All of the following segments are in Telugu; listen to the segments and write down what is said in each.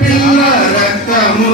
పిల్ల రక్తము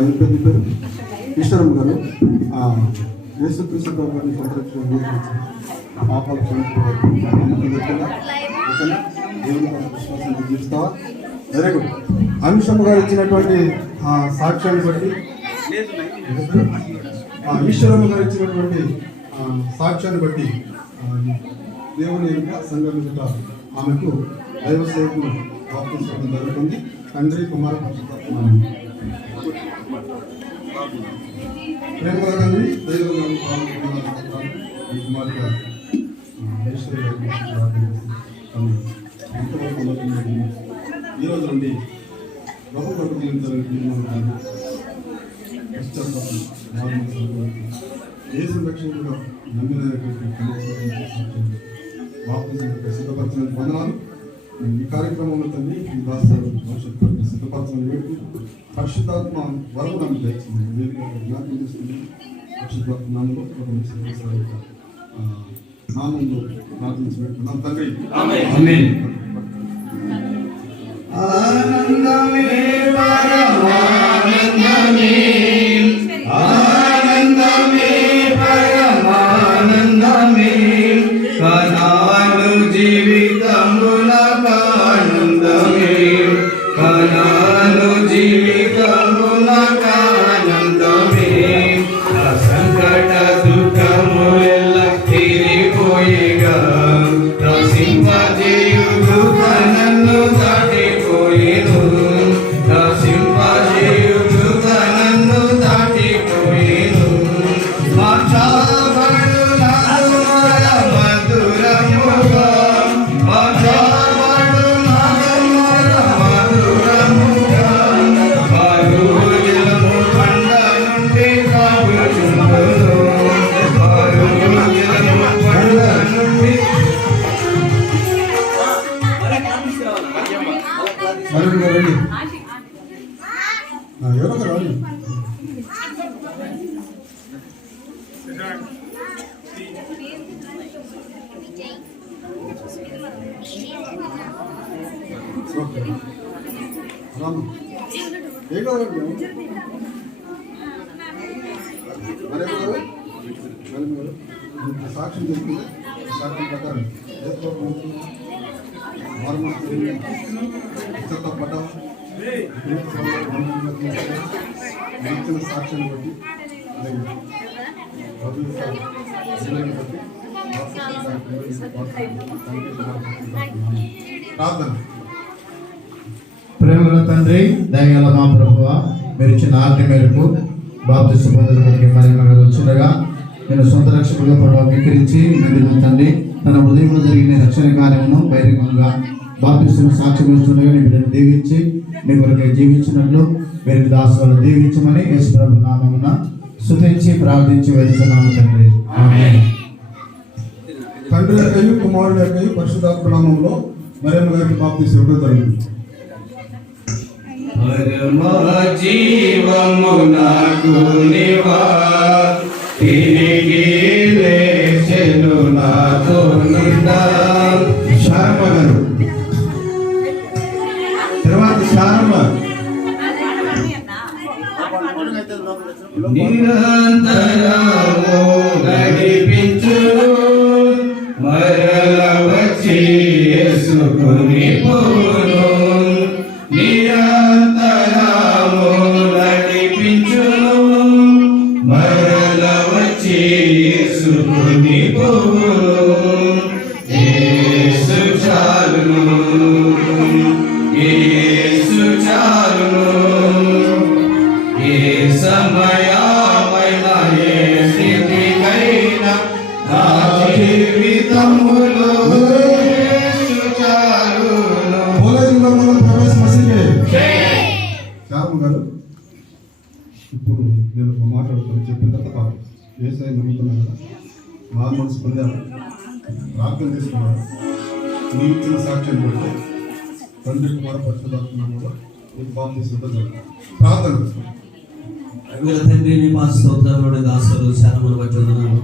అమ్మ ఏం పేరు? పేరు ఈశ్వరమ్మ గారు. ఆ, యేసుక్రీస్తు సంరక్షణ పాపాలు దేవుని విశ్వాసాన్ని జీవిస్తావా వెరీ గుడ్ అనుషమ్మ గారు ఇచ్చినటువంటి సాక్ష్యాన్ని బట్టి ఆ, ఈశ్వరమ్మ గారు ఇచ్చినటువంటి సాక్ష్యాన్ని బట్టి దేవుని యొక్క సంఘం ఆమెకు దైవ సేవకు జరుగుతుంది. తండ్రి కుమార పరిశుద్ధాత్మ. ప్రేమ తండ్రి దైవ ఈ ఎంతవరకు నుండి గొప్ప కొరకు జీవించాలని తీర్మానం పశ్చాత్తాపం వందనాలు ఈ కార్యక్రమంలో తండ్రి ఈ రాష్ట్రాలు భవిష్యత్తు సిద్ధపరచమని వేడుకు పరిశుద్ధాత్మ వరం నన్ను వేదిక జ్ఞాపకం చేస్తుంది. పరిశుద్ధాత్మ నామంలో ప్రార్థించి పెట్టుకున్నాం తండ్రి. ఆనందమే సాక్ష్యం చెప్తుంది సాక్ష్యం ప్రకారం పడ్డావా ఇచ్చిన సాక్ష్యాన్ని బట్టి అలాగే ప్రభు యొక్క విజయాన్ని బట్టి ప్రార్థన ప్రేమల తండ్రి దయగల మా ప్రభువ మీరు ఇచ్చిన ఆజ్ఞ మేరకు బాప్తిస్త పొందడానికి మహిమగా వచ్చిండగా నేను సొంత రక్షకులుగా ప్రభావ అంగీకరించి నిండిన తండ్రి తన హృదయంలో జరిగిన రక్షణ కార్యమును బహిరంగంగా బాప్తిస్తున్న సాక్ష్యం ఇస్తుండగా నీ బిడ్డను దీవించి నీ కొరకై జీవించినట్లు వీరి దాసులను దీవించమని యేసు ప్రభు నామమున స్తుతించి ప్రార్థించి వెళ్తున్నాము తండ్రి ఆమేన్. తండ్రి కుమారుడు యొక్కయు పరిశుధాత్మ నామంలో మరేమ గారికి బాప్తి ఇవ్వడం పరమ జీవము నాకు నివా తిరిగి లేచెను నాతో నిండా శారమ గారు తర్వాత నిరంతరము ఇప్పుడు నేను ఒక మాట్లాడుకుని చెప్పిన తర్వాత వ్యవసాయం నమ్ముతున్నాను కదా? మా మనసు పొందాను ప్రార్థన చేసుకున్నాను మీ ఇచ్చిన సాక్ష్యం తండ్రి కుమార పరిశుధాత్మలో మీకు బాప్తీసం జరుగుతుంది. ప్రార్థన వీళ్ళ తండ్రి నీ మా స్తోత్రాలు దాసులు శానములు బట్టి వందనాలు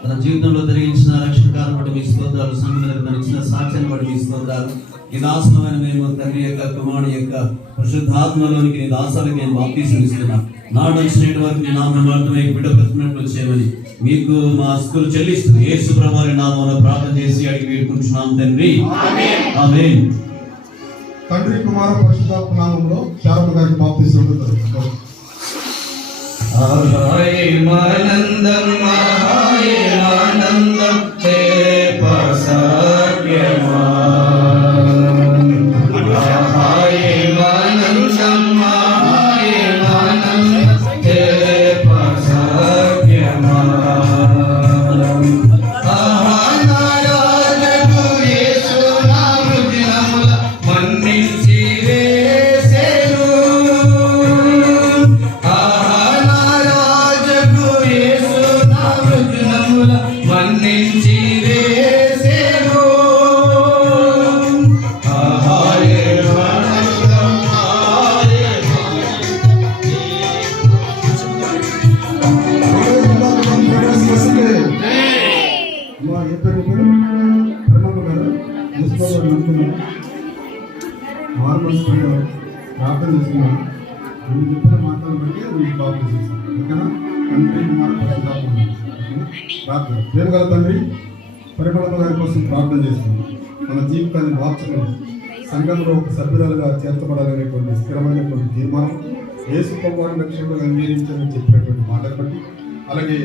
తన జీవితంలో జరిగించిన రక్షణ కాలం బట్టి మీ స్తోత్రాలు సంఘటనలకు తను ఇచ్చిన సాక్ష్యాన్ని బట్టి మీ స్తోత్రాలు. ఈ దాసులమైన మేము తండ్రి యొక్క కుమారుని యొక్క పరిశుద్ధాత్మలోనికి నీ దాసాలకు నేను బాప్తీసం ఇస్తున్నాను నాడు వచ్చినటువంటి వారికి నీ నామం మాత్రమే బిడ్డ బ్రతికినట్లు చేయమని మీకు మా స్కూల్ చెల్లిస్తూ యేసు ప్రభావి నామంలో ప్రార్థన చేసి అడిగి వేడుకుంటున్నాం తండ్రి. ఆమేన్. తండ్రి కుమార పరిశుధాత్మ నామంలో శారద గారికి బాప్తీసం జరుగుతుంది యేసుప్రభు గారిని ప్రార్థన చేసుకున్నాను నువ్వు చెప్పిన మాటలు బట్టి నీకు ఓకేనా? తండ్రి కుమార ప్రార్థన. ప్రేమ గల తండ్రి పరిమళమ్మ గారి కోసం ప్రార్థన చేస్తున్నాం. మన జీవితాన్ని మార్చుకుని సంఘంలో ఒక సభ్యురాలుగా చేర్చబడాలనేటువంటి స్థిరమైనటువంటి తీర్మానం ఏ ప్రభువారిని రక్షకుడు అంగీకరించాలని చెప్పినటువంటి మాటలు బట్టి అలాగే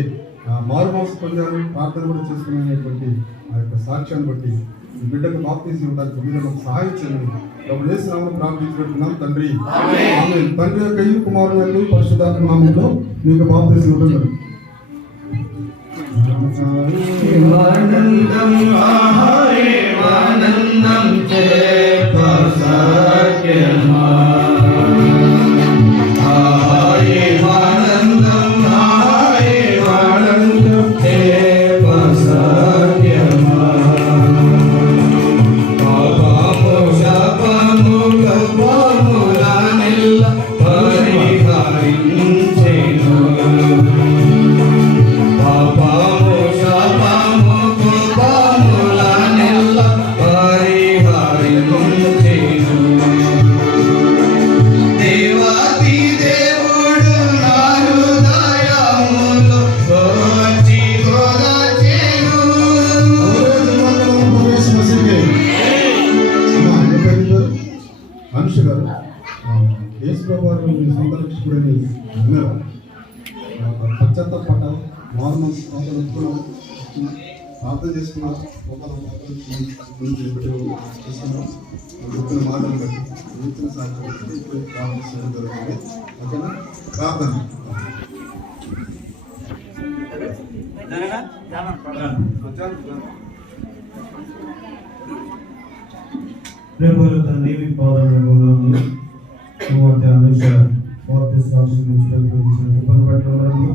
ఆ, మారు పొందారు ప్రార్థన కూడా చేసుకునేటువంటి ఆ యొక్క సాక్ష్యాన్ని బట్టి బిడ్డకు బాప్తీసి ఇవ్వడానికి మీరు మాకు సహాయం చేయండి. డబ్బులు వేసి నామను ప్రార్థించుకుంటున్నాం తండ్రి. తండ్రి యొక్క ఈ కుమారుని యొక్క ఈ పరిశుద్ధాత్మ నామంలో మీకు బాప్తీసి ఇవ్వడం ఆనందం ప్రార్థన చేసుకున్నావు ఒకరు చేసుకున్నావు చెప్పిన మాటలు బట్టి చెప్పిన సాధ్యం బట్టి ఇప్పుడు ప్రార్థించడం జరుగుతుంది. ఓకేనా? ప్రార్థన. రేపు తండ్రి మీ పాదాలలో కుమార్తె అనుష వార్త సాక్షించడానికి ఇబ్బంది పట్టడంలో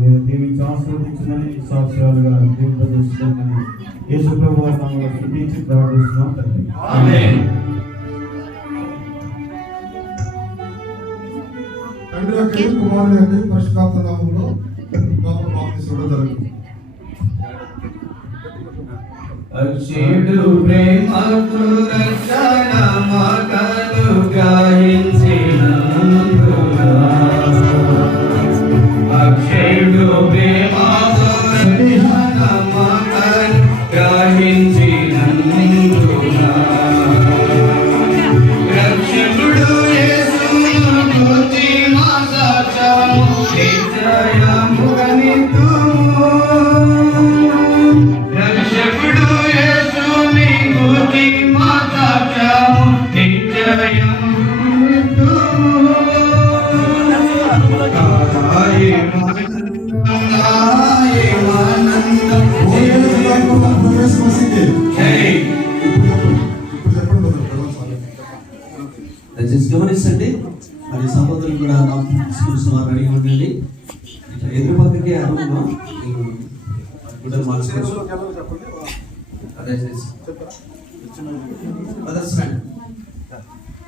మీరు దీవించి ఆస్వాదించమని సాక్షురాలుగా దీవింపజేస్తున్నామని యేసు ప్రభు వారి నామములో స్తుతించి ప్రార్థిస్తున్నాం తండ్రి. ఆమేన్. తండ్రి యొక్క కుమారుని నామంలో పాప బాప్తిస్మరణ జరుగుతుంది. అక్షయుడు ప్రేమకు రక్షణ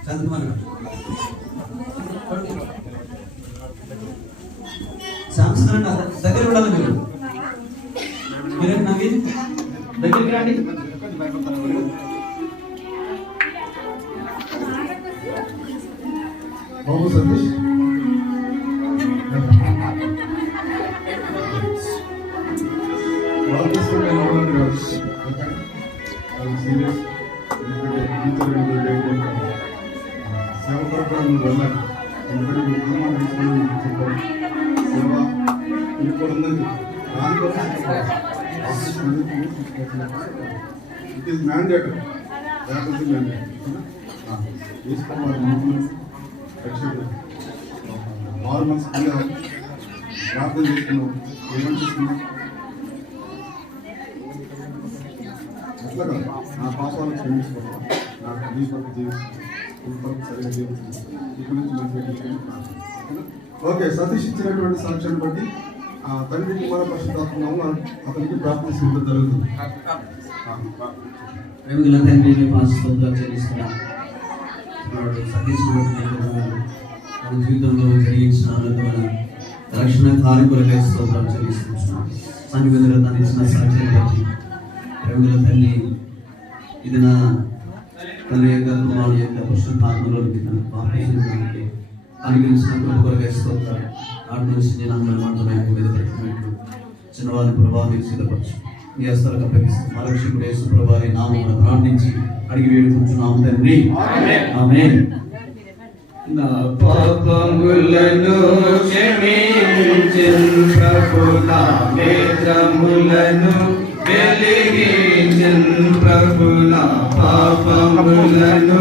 చంద్రమణ దగ్గర ఉండాలి మీరు. It is mandatory. దాట్ తీసుకోవాలి యాక్చువల్లీ ఆరు మంత్స్ ప్రార్థన చేస్తున్నాం. ఏమని చేస్తున్నాం అట్లా కాదు. నా పాపాలను క్షమించుకోవాలి నాకు నీ జీవిస్తాను సరిగా జీవిస్తాను ఇక్కడి నుంచి ఓకే సతీష్ ఇచ్చినటువంటి సాక్ష్యాన్ని బట్టి ఆ తండ్రి కుమార పరిశుద్ధాత్మము అతనికి ప్రార్థిస్తుంటే జరుగుతుంది. ప్రేమికుల తండ్రి మీ చెల్లిస్తున్నాం. సతీష్ గౌడ్ జీవితంలో జరిగించిన రక్షణ కార్యకులకై స్తోత్రం చెల్లిస్తున్నాం. సంగీతంలో తను ఇచ్చిన సాక్ష్యం బట్టి ప్రేమికుల తల్లి ఇది నా తన యొక్క కుమారుడు యొక్క పురుషుత్మాత్మలోకి తన బాప్తిజానికి అనుగ్రహించిన కృప స్తోత్రాలు. నాటి నుంచి మాత్రమే మీద చిన్నవారి ప్రభావం సిద్ధపరచు. ఈ హస్తాలకు అప్పగిస్తూ. మా రక్షకుడు యేసు ప్రభావి నామమున ప్రార్థించి అడిగి వేడుకుంటున్నాం తండ్రి. ఆమేన్. నా పాపములను క్షమించను ప్రభు నా నేత్రములను వెలిగించను ప్రభు నా పాపములను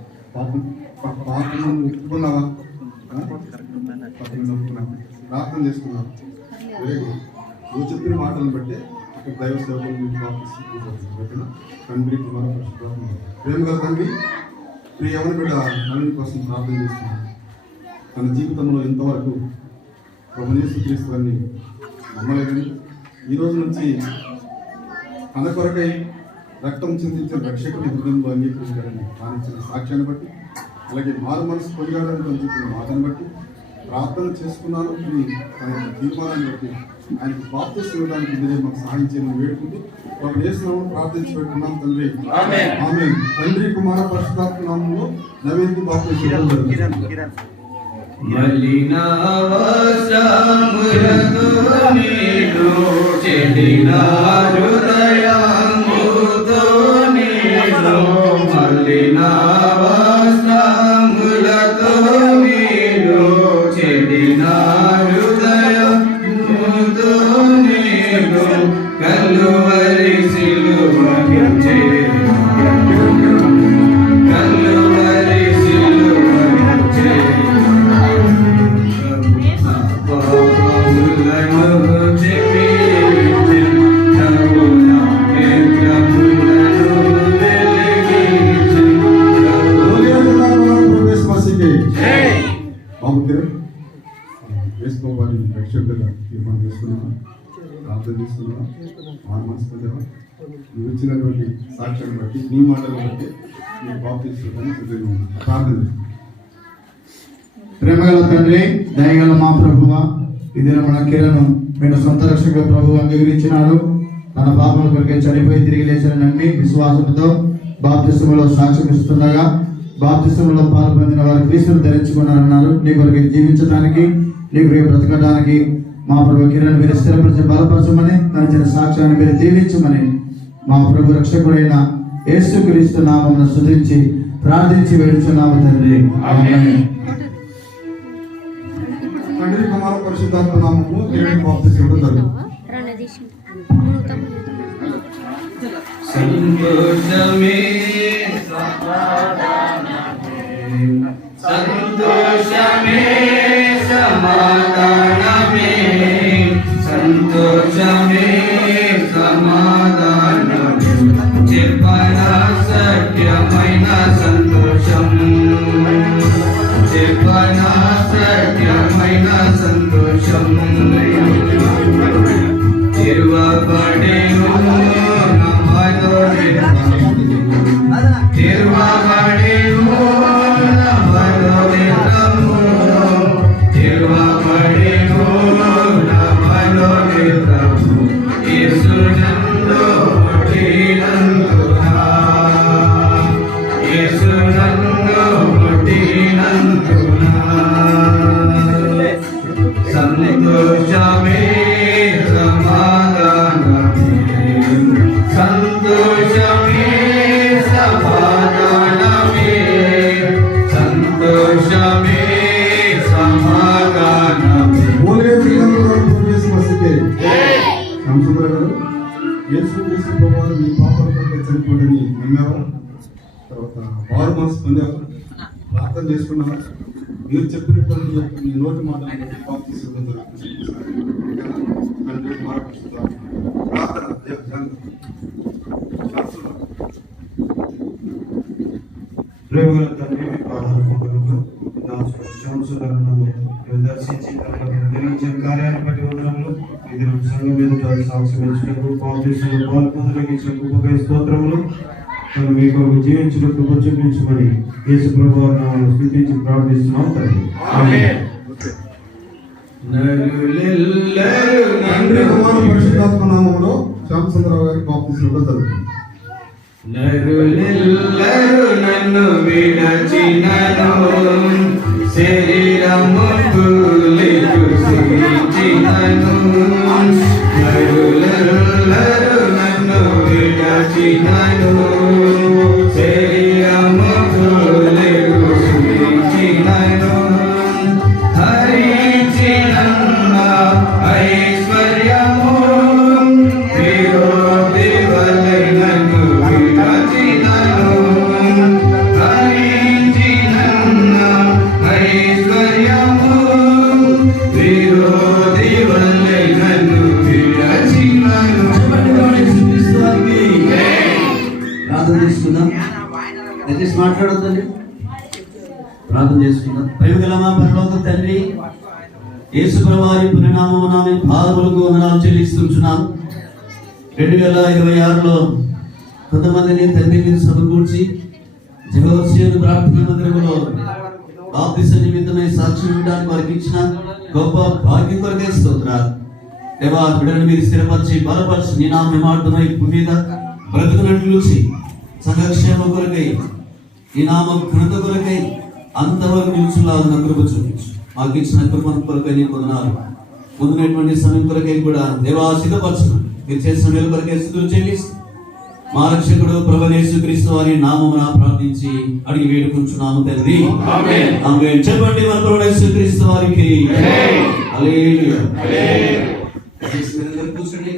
పాపం పా- ప్రార్థన చేసుకున్నావు వెరీ గుడ్ నువ్వు చెప్పిన మాటలను బట్టి ఇక్కడ దైవ సేవలు మీకు ప్రార్థిస్తున్నారు తండ్రి కుమార ప్రేమ గల తండ్రి ప్రియ ఎవరి బిడ్డ తండ్రి కోసం ప్రార్థన చేస్తున్నాను తన జీవితంలో ఎంతవరకు ప్రభుత్వ క్రీస్తు గారిని నమ్మలేదని ఈ రోజు నుంచి తన కొరకై రక్తం చిందించిన రక్షకుని హృదయంలో అంగీకరించారని కానిచ్చిన సాక్ష్యాన్ని బట్టి అలాగే మారు మనసు పొడిగాడని తను చెప్పిన మాటను బట్టి ప్రార్థన చేసుకున్నాను అని తన యొక్క తీర్మానాన్ని బట్టి ఆయనకు బాప్తిస్తూ ఇవ్వడానికి మీరే మాకు సహాయం చేయమని వేడుకుంటూ ఒక దేశంలో ప్రార్థించి పెట్టుకున్నాం తండ్రి. ఆమె తండ్రి కుమార పరిశుద్ధాత్మ నామంలో నవీన్కి జరుగుతుంది. మలిన ప్రేమగల తండ్రి దయగల మా ప్రభువ ఇది మన కిరణ్ మీరు సొంత రక్షక ప్రభు అంగీకరించినారు తన పాపల కొరికే చనిపోయి తిరిగి లేచిన నమ్మి విశ్వాసంతో బాప్తిసములో సాక్ష్యం ఇస్తుండగా బాప్తిసములో పాల్పొందిన వారు క్రీస్తును ధరించుకున్నారన్నారు నీ కొరకు జీవించడానికి నీ కొరకు బ్రతకడానికి మా ప్రభు కిరణ్ మీరు స్థిరపరిచి బలపరచమని తన సాక్ష్యాన్ని మీరు దీవించమని మా ప్రభు రక్షకుడైన యేసుక్రీస్తు నామమును స్తుతించి ప్రార్థించి వేడుచున్నాము తండ్రి. తండ్రి కుమార పరిశుద్ధాత్మ నామము దేవుని బాప్తిసం ఇవ్వడం జరుగుతుంది. సంతోషమే సమాధానమే. సంతోషమే సంతోషమే రామచంద్ర గారు యేసు క్రీస్తు ప్రభువారు మీ పాపల కంటే చనిపోడని నమ్మావా తర్వాత వారు మనసు పొందారు. ప్రార్థన చేసుకున్నావా మీరు చెప్పినటువంటి యొక్క మీ నోటి మాట పాప ప్రార్థన ప్రేమగల తండ్రి మీ పాదాల దర్శించి నిర్వహించిన కార్యాన్ని కార్యాలపై వందనములు సంఘం మీద పాల్చేసిన ఇచ్చిన గొప్పగా స్తోత్రములు తను మీ కొరకు జీవించిన కృప చూపించమని యేసు ప్రభు నామములో స్థుతించి ప్రార్థిస్తున్నాం తండ్రి ఆమేన్. నన్ను పరిశుద్ధాత్మ గారి జరుగుతుంది నన్ను విడచినను శరీరముకు Say రెండు వేల ఇరవై ఆరులో కొంతమందిని తండ్రి మీద సమకూర్చి జగవశ్యను ప్రార్థన మందిరంలో బాప్తిస నిమిత్తమై సాక్ష్యం ఇవ్వడానికి వారికి ఇచ్చిన గొప్ప భాగ్యం కొరకే స్తోత్రాలు. దేవా బిడ్డను మీరు స్థిరపరిచి బలపరిచి నీ నా మేమార్థమై మీద బ్రతుకునట్లు చేయి. కొరకై నీ నామ ఘనత కొరకై అంతవరకు నిలుచులాగా కృప చూపించు. మాకు ఇచ్చిన కృపను కొరకై నీ పొందనాలు ముందున్నటువంటి సమయం కొరకై కూడా దేవా సిద్ధపరచున్నాను మీరు చేసిన మేలు కొరకై స్థుతులు చెల్లిస్తూ మా రక్షకుడు ప్రభనేసు క్రీస్తు వారి నామమున ప్రార్థించి అడిగి వేడుకుంటున్నాము తండ్రి. చెప్పండి మన ప్రభనేసు క్రీస్తు వారికి. కూర్చోండి